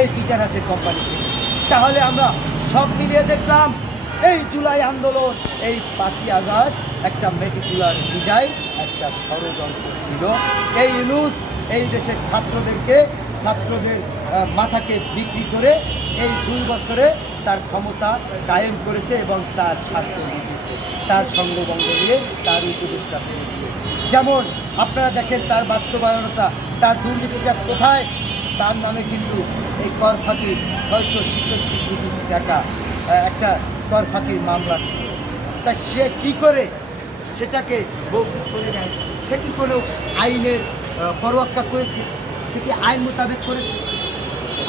এই পিটার হাসের কোম্পানিকে। তাহলে আমরা সব মিলিয়ে দেখলাম এই জুলাই আন্দোলন, এই 5ই আগস্ট একটা মেটিকুলার ডিজাইন, একটা ষড়যন্ত্র ছিল। এই ইউনূস এই দেশের ছাত্রদের মাথাকে বিক্রি করে এই 2 বছরে তার ক্ষমতা কায়েম করেছে এবং তার স্বার্থ নিয়েছে, তার সঙ্গভঙ্গ নিয়ে, তার উপদেষ্টা দিয়ে। যেমন আপনারা দেখেন তার বাস্তবায়নতা, তার দুর্নীতিটা কোথায়। তার নামে কিন্তু এই কর ফাঁকির 666 কোটি টাকা একটা কর ফাঁকির মামলা ছিল। তা সে কী করে সেটাকে মৌখিক করে নেয়? সে কি কোনো আইনের পরোয়াক্কা করেছে? সে কি আইন মোতাবেক করেছে?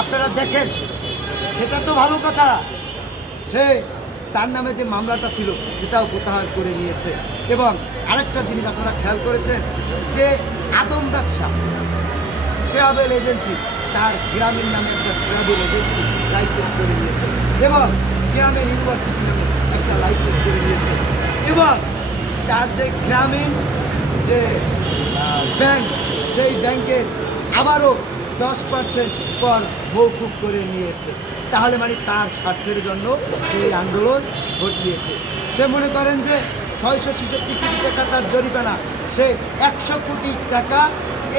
আপনারা দেখেন, সেটা তো ভালো কথা, সে তার নামে যে মামলাটা ছিল সেটাও প্রত্যাহার করে নিয়েছে। এবং আরেকটা জিনিস আপনারা খেয়াল করেছেন যে আদম ব্যবসা ট্রাভেল এজেন্সি, তার গ্রামীণ নামে একটা ট্রাভেল এজেন্সি লাইসেন্স করে নিয়েছে এবং গ্রামীণ ইউনিভার্সিটি নামে একটা লাইসেন্স করে নিয়েছে এবং তার যে গ্রামীণ যে ব্যাংক, সেই ব্যাংকের আবারও 10% কর মৌকুব করে নিয়েছে। তাহলে মানে তার স্বার্থের জন্য সেই আন্দোলন ঘটিয়েছে। সে মনে করেন যে 666 কোটি টাকা তার জরিমানা, সে 100 কোটি টাকা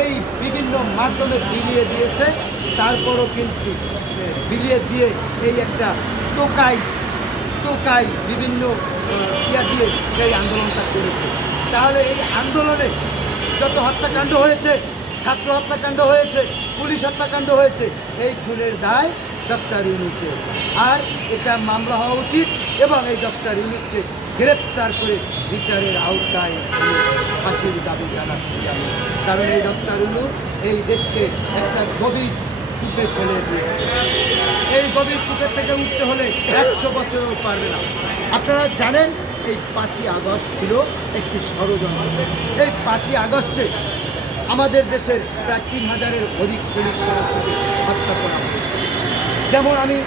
এই বিভিন্ন মাধ্যমে বিলিয়ে দিয়েছে। তারপরও কিন্তু বিলিয়ে দিয়ে এই একটা টোকাই বিভিন্ন ইয়া দিয়ে সেই আন্দোলনটা করেছে। তাহলে এই আন্দোলনে যত হত্যাকাণ্ড হয়েছে, ছাত্র হত্যাকাণ্ড হয়েছে, পুলিশ হত্যাকাণ্ড হয়েছে, এই খুনের দায় ডক্টর ইউনূসের। আর এটা মামলা হওয়া উচিত এবং এই ডক্টর ইউনূসকে গ্রেপ্তার করে বিচারের আওতায় ফাঁসির দাবি জানাচ্ছি আমি। কারণ এই ডক্টর ইউনূস এই দেশকে একটা গভীর কূপে ফেলে দিয়েছে। এই গভীর কূপের থেকে উঠতে হলে 100 বছরও পারবে না। আপনারা জানেন এই 5ই আগস্ট ছিল একটি ষড়যন্ত্র। এই 5ই আগস্টে আমাদের দেশের প্রায় 3000-এর অধিক পুলিশ সদস্যকে হত্যা করা হয়েছে। যেমন আমি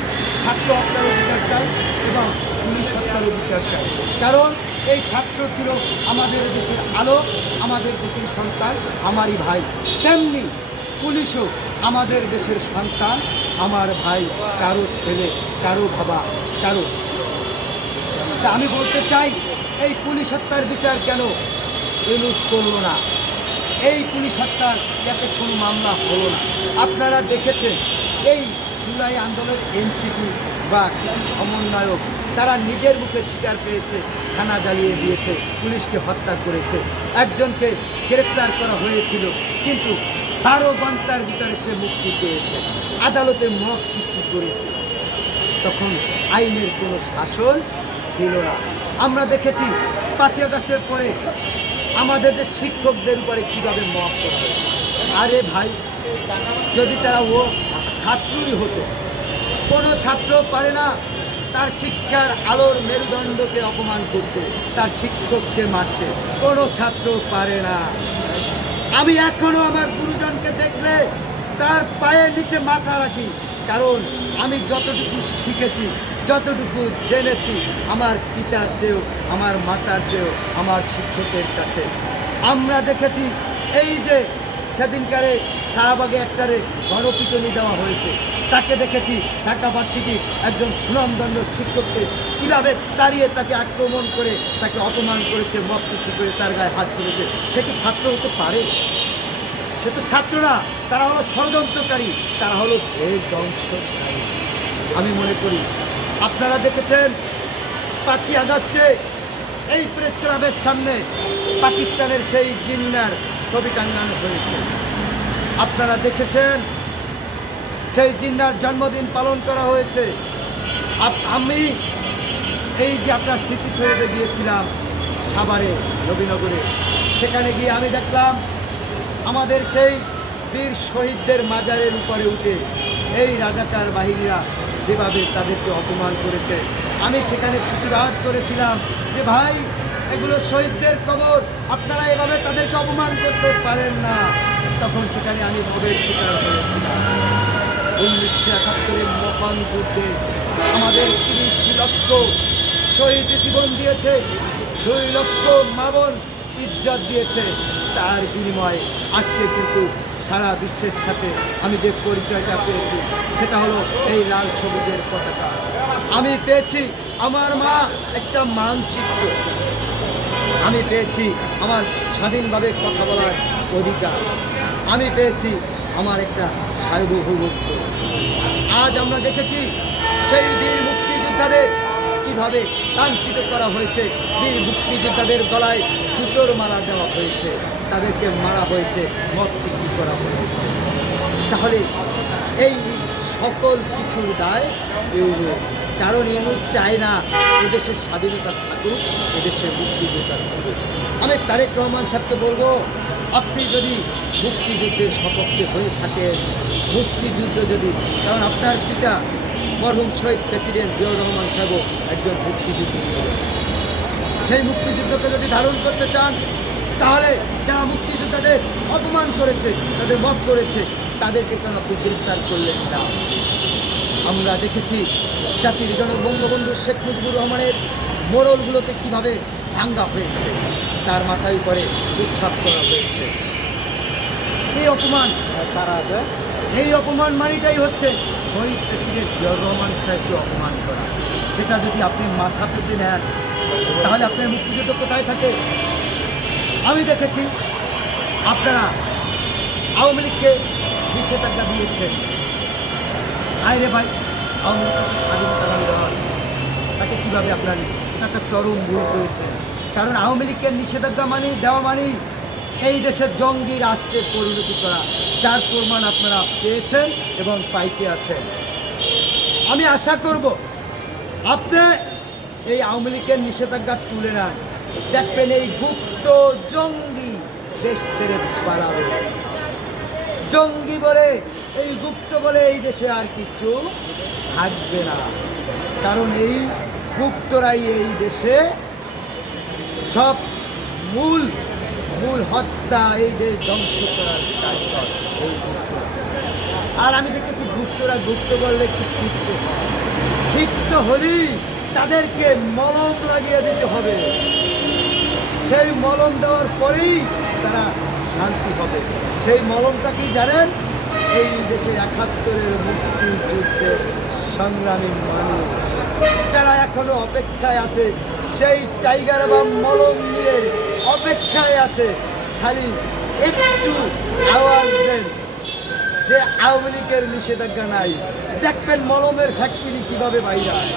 ছাত্র হত্যারও বিচার চাই এবং পুলিশ হত্যারও বিচার চাই, কারণ এই ছাত্র ছিল আমাদের দেশের আলো, আমাদের দেশের সন্তান, আমারই ভাই। তেমনি পুলিশও আমাদের দেশের সন্তান, আমার ভাই, কারো ছেলে, কারো বাবা, কারো। তা আমি বলতে চাই, এই পুলিশ হত্যার বিচার কেন ইউনূস করলো না? এই পুলিশ হত্যার যাতে কোনো মামলা হলো না। আপনারা দেখেছেন এই জুলাই আন্দোলনের এনসিপি বা কিছু সমন্বয়ক, তারা নিজের মুখে স্বীকার পেয়েছে থানা জ্বালিয়ে দিয়েছে, পুলিশকে হত্যা করেছে। একজনকে গ্রেপ্তার করা হয়েছিল, কিন্তু 12 ঘন্টার ভিতরে সে মুক্তি পেয়েছে। আদালতে মব সৃষ্টি করেছে, তখন আইনের কোনো শাসন ছিল না। আমরা দেখেছি 5ই আগস্টের পরে আমাদের যে শিক্ষকদের উপরে কীভাবে মব করা হয়েছে। আরে ভাই, যদি তারা ছাত্রই হতো, কোনো ছাত্র পারে না তার শিক্ষার আলোর মেরুদণ্ডকে অপমান করতে, তার শিক্ষককে মারতে, কোনো ছাত্র পারে না। আমি এখনো আমার গুরুজনকে দেখলে তার পায়ের নিচে মাথা রাখি, কারণ আমি যতটুকু শিখেছি, যতটুকু জেনেছি, আমার পিতার চেয়েও, আমার মাতার চেয়েও আমার শিক্ষকের কাছে। আমরা দেখেছি এই যে সেদিনকারে শাহবাগে একটারে গণপিটুনি দেওয়া হয়েছে, তাকে দেখেছি ঢাকা ভার্সিটির একজন সুনামধন্য শিক্ষককে কীভাবে দাঁড়িয়ে তাকে আক্রমণ করে তাকে অপমান করেছে, মব সৃষ্টি করে তার গায়ে হাত তুলেছে। সে কি ছাত্র হতে পারে? সে তো ছাত্র না, তারা হলো ষড়যন্ত্রকারী, তারা হলো দেশ ধ্বংসকারী। আমি মনে করি আপনারা দেখেছেন 5ই আগস্টে এই প্রেস ক্লাবের সামনে পাকিস্তানের সেই জিন্নার ছবি টাঙানো হয়েছে। আপনারা দেখেছেন সেই জিন্নার জন্মদিন পালন করা হয়েছে। আমি এই যে আপনার স্মৃতিসৌধে গিয়েছিলাম সাভারে, নবীনগরে, সেখানে গিয়ে আমি দেখলাম আমাদের সেই বীর শহীদদের মাজারের উপরে উঠে এই রাজাকার বাহিনীরা যেভাবে তাদেরকে অপমান করেছে। আমি সেখানে প্রতিবাদ করেছিলাম যে ভাই, এগুলো শহীদদের কবর, আপনারা এভাবে তাদেরকে অপমান করতে পারেন না। তখন সেখানে আমি ভবের শিকার হয়েছিলাম। 1971-এর মহান যুদ্ধে আমাদের 30 লক্ষ শহীদ জীবন দিয়েছে, 2 লক্ষ মা বোন ইজ্জত দিয়েছে। তার বিনিময়ে আজকে কিন্তু সারা বিশ্বের সাথে আমি যে পরিচয়টা পেয়েছি সেটা হলো এই লাল সবুজের পতাকা। আমি পেয়েছি আমার মা একটা মানচিত্র, আমি পেয়েছি আমার স্বাধীনভাবে কথা বলার অধিকার, আমি পেয়েছি আমার একটা সার্বভৌমত্ব। আজ আমরা দেখেছি সেই বীর মুক্তিযোদ্ধাদের কিভাবে লাঞ্ছিত করা হয়েছে, বীর মুক্তিযোদ্ধাদের গলায় জুতোর মালা দেওয়া হয়েছে, তাদেরকে মারা হয়েছে, মত সৃষ্টি করা হয়েছে। তাহলে এই সকল কিছুর দায় ইউনুস, কারণ ইউনুস চায় না এদেশের স্বাধীনতা থাকুক, এদেশের মুক্তিযোদ্ধা থাকুক। আমি তারেক রহমান সাহেবকে বলবো, আপনি যদি মুক্তিযুদ্ধের সপক্ষে হয়ে থাকেন, মুক্তিযুদ্ধ যদি, কারণ আপনার পিতা মরহুম শহীদ প্রেসিডেন্ট জিয়াউর রহমান সাহেবও একজন মুক্তিযুদ্ধ ছিল, সেই মুক্তিযুদ্ধকে যদি ধারণ করতে চান তাহলে যারা মুক্তিযোদ্ধাদের অপমান করেছে, তাদের মত করেছে, তাদেরকে কেন আপনি গ্রেফতার করলেন না? আমরা দেখেছি জাতির জনক বঙ্গবন্ধু শেখ মুজিবুর রহমানের মোড়লগুলোকে কিভাবে ভাঙ্গা হয়েছে, তার মাথায় উপরে উৎসব করা হয়েছে। এই অপমান এই অপমান মানিটাই হচ্ছে শহীদ প্রেসিডেন্ট জিয়াউর রহমান সাহেবকে অপমান করা। সেটা যদি আপনি মাথা পেতে নেন তাহলে আপনার মুক্তিযুদ্ধ কোথায় থাকে? আমি দেখেছি আপনারা আওয়ামী লীগকে নিষেধাজ্ঞা দিয়েছেন। আরে ভাই, আওয়ামী লীগকে স্বাধীনতা দেওয়া, তাকে কীভাবে আপনার একটা চরম ভুল করেছেন। কারণ আওয়ামী লীগকে নিষেধাজ্ঞা দেওয়া মানে এই দেশের জঙ্গি রাষ্ট্রে পরিণতি করা, যার প্রমাণ আপনারা পেয়েছেন এবং পাইতে আছেন। আমি আশা করব আপনি এই আওয়ামী লীগের নিষেধাজ্ঞা তুলে নেন, দেখবেন এই গুপ্ত জঙ্গি দেশ ছেড়ে পালাবে। জঙ্গি বলে, এই গুপ্ত বলে এই দেশে আর কিছু থাকবে না, কারণ এই গুপ্তরাই এই দেশে সব মূল হত্যা, এই দেশ ধ্বংস করার কারিগর এই গুপ্ত। আর আমি দেখেছি গুপ্ত বললে একটু ক্ষিপ্ত হলেই তাদেরকে মলম লাগিয়ে দিতে হবে, সেই মলম দেওয়ার পরেই তারা শান্তি হবে। সেই মলমটা কি জানেন? এই দেশে ৭১-এর মুক্তিযুদ্ধের সংগ্রামী মানুষ যারা এখনো অপেক্ষায় আছে, সেই টাইগার বা মলম নিয়ে অপেক্ষায় আছে। খালি একটু আওয়াজ দেন যে আওয়ামী লীগের নিষেধাজ্ঞা নাই, দেখবেন মলমের ফ্যাক্টরি কিভাবে বাইরে হয়।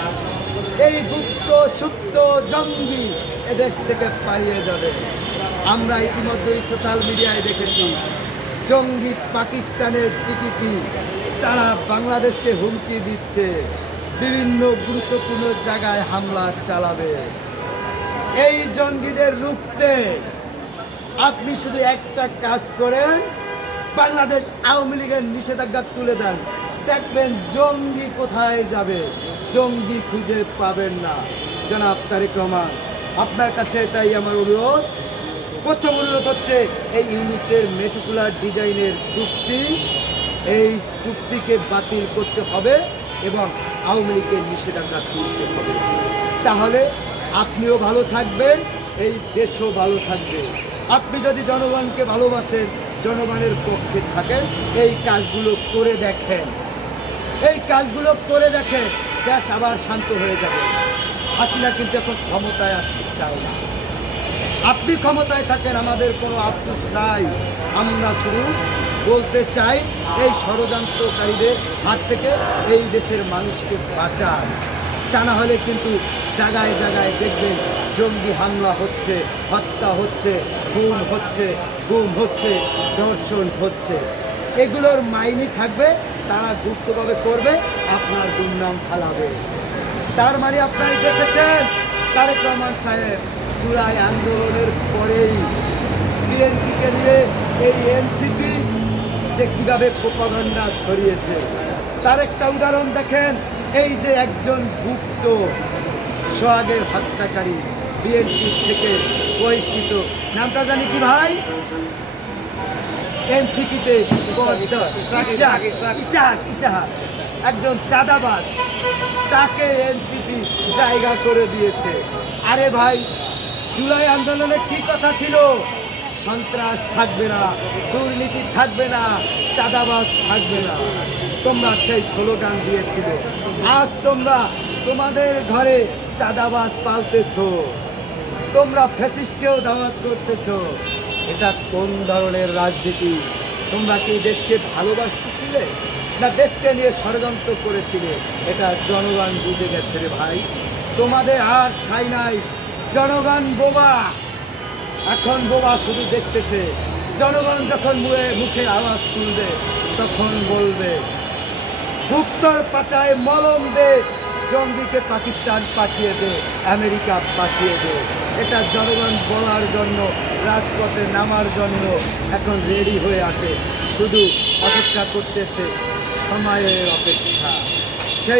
এই গুপ্ত সুপ্ত জঙ্গি এদেশ থেকে পালিয়ে যাবে। আমরা ইতিমধ্যেই সোশ্যাল মিডিয়ায় দেখেছি জঙ্গি পাকিস্তানের টিটিপি তারা বাংলাদেশকে হুমকি দিচ্ছে, বিভিন্ন গুরুত্বপূর্ণ জায়গায় হামলা চালাবে। এই জঙ্গিদের রুখতে আপনি শুধু একটা কাজ করেন, বাংলাদেশ আওয়ামী লীগের নিষেধাজ্ঞা তুলে দেন, দেখবেন জঙ্গি কোথায় যাবে, জঙ্গি খুঁজে পাবেন না। জনাব তারেক রহমান, আপনার কাছে এটাই আমার অনুরোধ। প্রথম অনুরোধ হচ্ছে এই ইউনিটের মেটিকুলার ডিজাইনের চুক্তি, এই চুক্তিকে বাতিল করতে হবে এবং আওয়ামী লীগের নিষেধাজ্ঞা তুলতে হবে। তাহলে আপনিও ভালো থাকবেন, এই দেশও ভালো থাকবে। আপনি যদি জনগণকে ভালোবাসেন, জনগণের পক্ষে থাকেন, এই কাজগুলো করে দেখেন, দেশ আবার শান্ত হয়ে যাবে। হাসিনা কিন্তু এখন ক্ষমতায় আসতে চায় না। আপনি ক্ষমতায় থাকেন, আমাদের কোনো আফসোস নাই। আমরা শুধু বলতে চাই এই ষড়যন্ত্রকারীদের হাত থেকে এই দেশের মানুষকে বাঁচান। তা না হলে কিন্তু জায়গায় জায়গায় দেখবেন জঙ্গি হামলা হচ্ছে, হত্যা হচ্ছে, খুন হচ্ছে, গুম হচ্ছে, ধর্ষণ হচ্ছে। এগুলোর মাইনে থাকবে, তারা গুপ্তভাবে করবে, আপনার দুর্নাম ফালাবে। তার মানে আপনারা দেখেছেন তারেক রহমান সাহেব জুলাই আন্দোলনের পরেই বিএনপিকে নিয়ে এই এনসিপি যে কীভাবে প্রোপাগান্ডা ছড়িয়েছে, তার একটা উদাহরণ দেখেন। এই যে একজন গুপ্ত সোহাগের হত্যাকারী বিএনপি থেকে বহিষ্কৃত, নামটা জানি কি ভাই? এনসিপিতে ইসাহাক, একজন চাঁদাবাজ, তাকে এনসিপি জায়গা করে দিয়েছে। আরে ভাই, জুলাই আন্দোলনে কি কথা ছিল? সন্ত্রাস থাকবে না, দুর্নীতি থাকবে না, চাঁদাবাজ থাকবে না। তোমরা সেই স্লোগান দিয়েছিলে, আজ তোমরা তোমাদের ঘরে চাঁদাবাজ পালতেছো, তোমরা ফ্যাসিস্টকেও দাওয়াত করতেছো। এটা কোন ধরনের রাজনীতি? তোমরা কি দেশকে ভালোবাসছিলে না দেশকে নিয়ে ষড়যন্ত্র করেছিলে? এটা জনগণ বুঝে গেছে রে ভাই, তোমাদের আর ঠাঁই নাই। জনগণ বোবা, এখন বোবা শুধু দেখতেছে। জনগণ যখন মুখে আওয়াজ তুলবে তখন বলবে ভুক্তর পাচায় মলম দে, জঙ্গিকে পাকিস্তান পাঠিয়ে দে, আমেরিকা পাঠিয়ে দে। এটা জনগণ বলার জন্য, রাজপথে নামার জন্য এখন রেডি হয়ে আছে, শুধু অপেক্ষা করতেছে সময়ের অপেক্ষা।